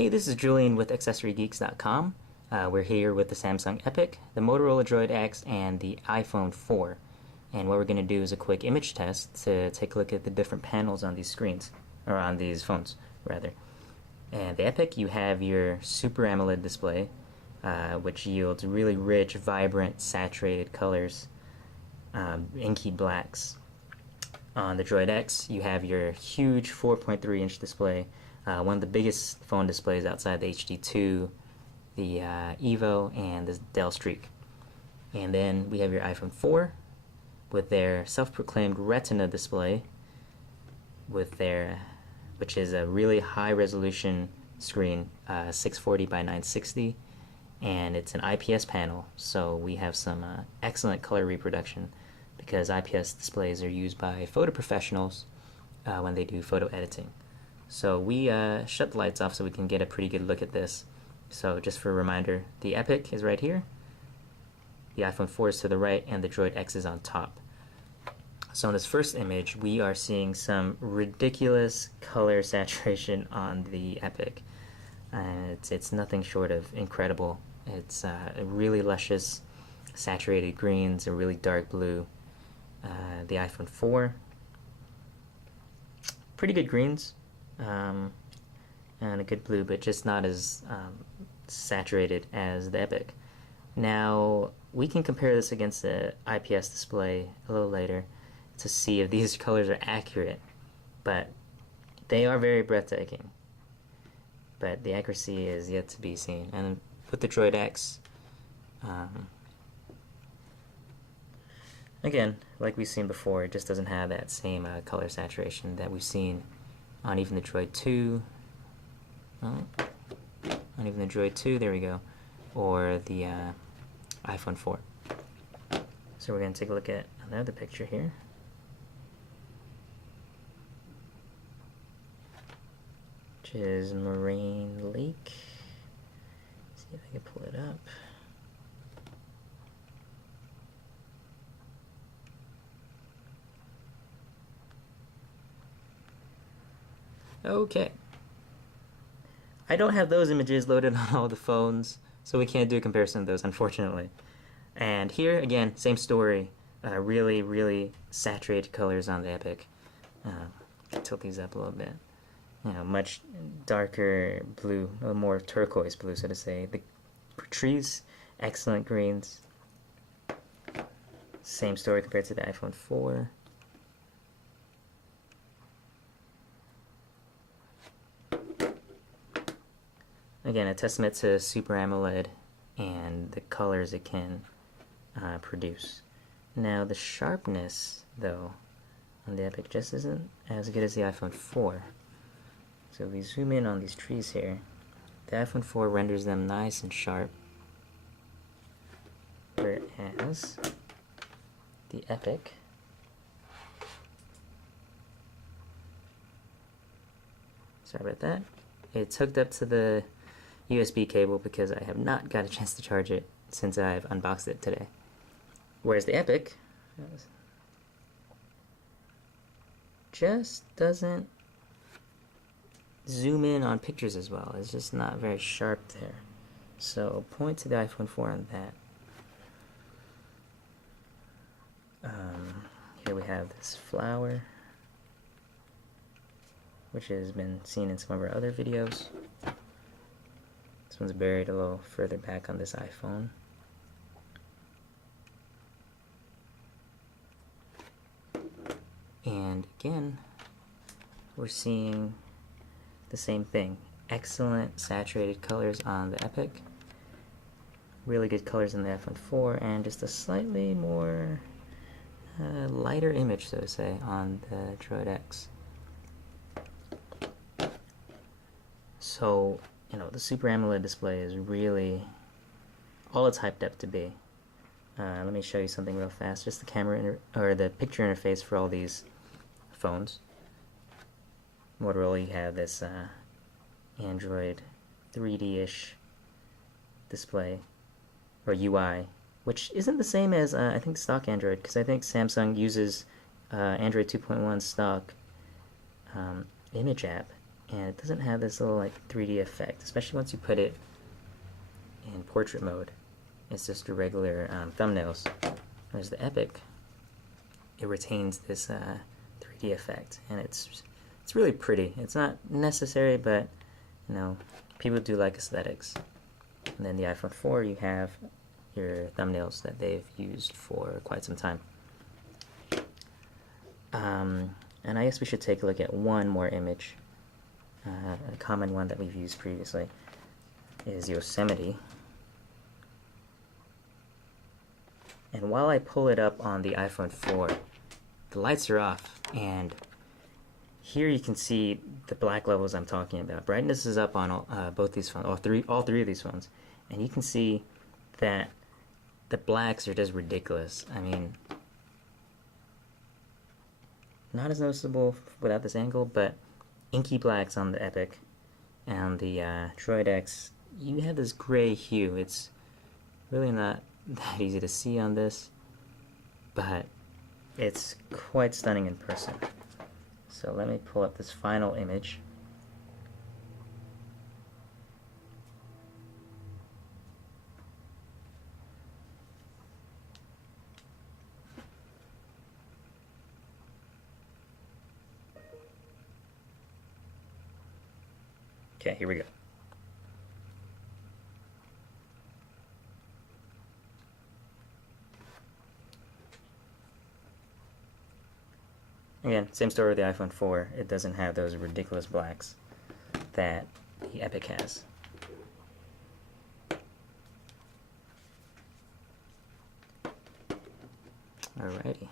Hey, this is Julian with AccessoryGeeks.com. We're here with the Samsung Epic, the Motorola Droid X, and the iPhone 4. And what we're going to do is a quick image test to take a look at the different panels on these screens, or on these phones, rather. And the Epic, you have your Super AMOLED display, which yields really rich, vibrant, saturated colors, inky blacks. On the Droid X, you have your huge 4.3-inch display, one of the biggest phone displays outside the HD2, the Evo, and the Dell Streak. And then we have your iPhone 4 with their self-proclaimed Retina display, which is a really high-resolution screen, 640 by 960, and it's an IPS panel, so we have some excellent color reproduction because IPS displays are used by photo professionals when they do photo editing. So we shut the lights off so we can get a pretty good look at this. So just for a reminder, the Epic is right here, the iPhone 4 is to the right, and the Droid X is on top. So in this first image, we are seeing some ridiculous color saturation on the Epic. It's nothing short of incredible. It's a really luscious saturated greens, a really dark blue. The iPhone 4, pretty good greens, and a good blue, but just not as saturated as the Epic. Now, we can compare this against the IPS display a little later to see if these colors are accurate, but they are very breathtaking. But the accuracy is yet to be seen. And with the Droid X, again, like we've seen before, it just doesn't have that same color saturation that we've seen on even the Droid 2. On even the Droid 2, there we go, or the iPhone 4. So we're going to take a look at another picture here. Which is Moraine Lake. Let's see if I can pull it up. Okay. I don't have those images loaded on all the phones, so we can't do a comparison of those, unfortunately. And here, again, same story. Really, really saturated colors on the Epic. Tilt these up a little bit. Much darker blue, a little more turquoise blue, so to say. The trees, excellent greens. Same story compared to the iPhone 4. Again, a testament to Super AMOLED and the colors it can produce. Now, the sharpness, though, on the Epic just isn't as good as the iPhone 4. So if we zoom in on these trees here, the iPhone 4 renders them nice and sharp, whereas the Epic sorry about that. It's hooked up to the USB cable because I have not got a chance to charge it since I've unboxed it today. Whereas the Epic just doesn't zoom in on pictures as well. It's just not very sharp there. So point to the iPhone 4 on that. Here we have this flower, which has been seen in some of our other videos. This one's buried a little further back on this iPhone. And again, we're seeing the same thing. Excellent saturated colors on the Epic. Really good colors in the iPhone 4, and just a slightly more lighter image, so to say, on the Droid X. So, the Super AMOLED display is really all it's hyped up to be. Let me show you something real fast. Just the camera or the picture interface for all these phones. Motorola, you have this Android 3D-ish display or UI, which isn't the same as I think stock Android, because I think Samsung uses Android 2.1 stock image app, and it doesn't have this little like 3D effect, especially once you put it in portrait mode. It's just a regular thumbnails. Whereas the Epic, it retains this 3D effect, and it's really pretty. It's not necessary, but you know, people do like aesthetics. And then the iPhone 4, you have your thumbnails that they've used for quite some time. And I guess we should take a look at one more image. A common one that we've used previously is Yosemite. And while I pull it up on the iPhone 4, the lights are off, and here you can see the black levels I'm talking about. Brightness is up on both these phones, all three of these phones, and you can see that the blacks are just ridiculous. I mean, not as noticeable without this angle, but inky blacks on the Epic, and the Droid X, you have this gray hue. It's really not that easy to see on this, but it's quite stunning in person. So let me pull up this final image. Okay, here we go. Again, same story with the iPhone 4. It doesn't have those ridiculous blacks that the Epic has. Alrighty.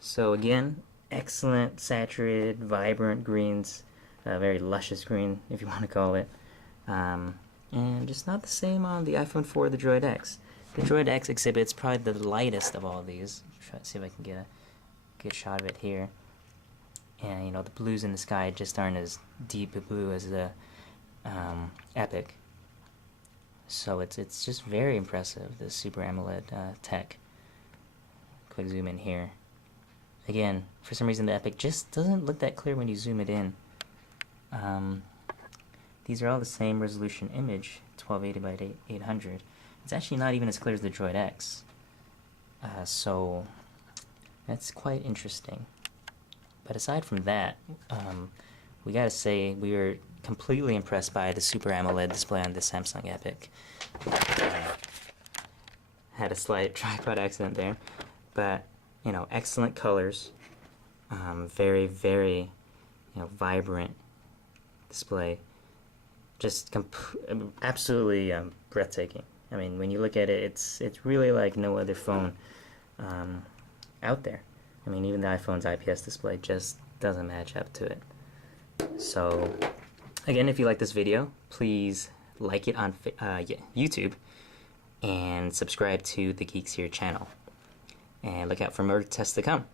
So again, excellent saturated, vibrant greens, very luscious green, if you want to call it. And just not the same on the iPhone 4 or the Droid X. The Droid X exhibits probably the lightest of all these. Try to see if I can get a good shot of it here. And you know, the blues in the sky just aren't as deep a blue as the Epic. So it's just very impressive, the Super AMOLED tech. Quick zoom in here. Again, for some reason the Epic just doesn't look that clear when you zoom it in. These are all the same resolution image, 1280 by 800. It's actually not even as clear as the Droid X. So that's quite interesting. But aside from that, we gotta say we were completely impressed by the Super AMOLED display on the Samsung Epic. Had a slight tripod accident there, but you know, excellent colors, very, very, vibrant display, just absolutely breathtaking. I mean, when you look at it, it's really like no other phone out there. I mean, even the iPhone's IPS display just doesn't match up to it. So, again, if you like this video, please like it on YouTube and subscribe to the Geeks Here channel. And look out for more tests to come.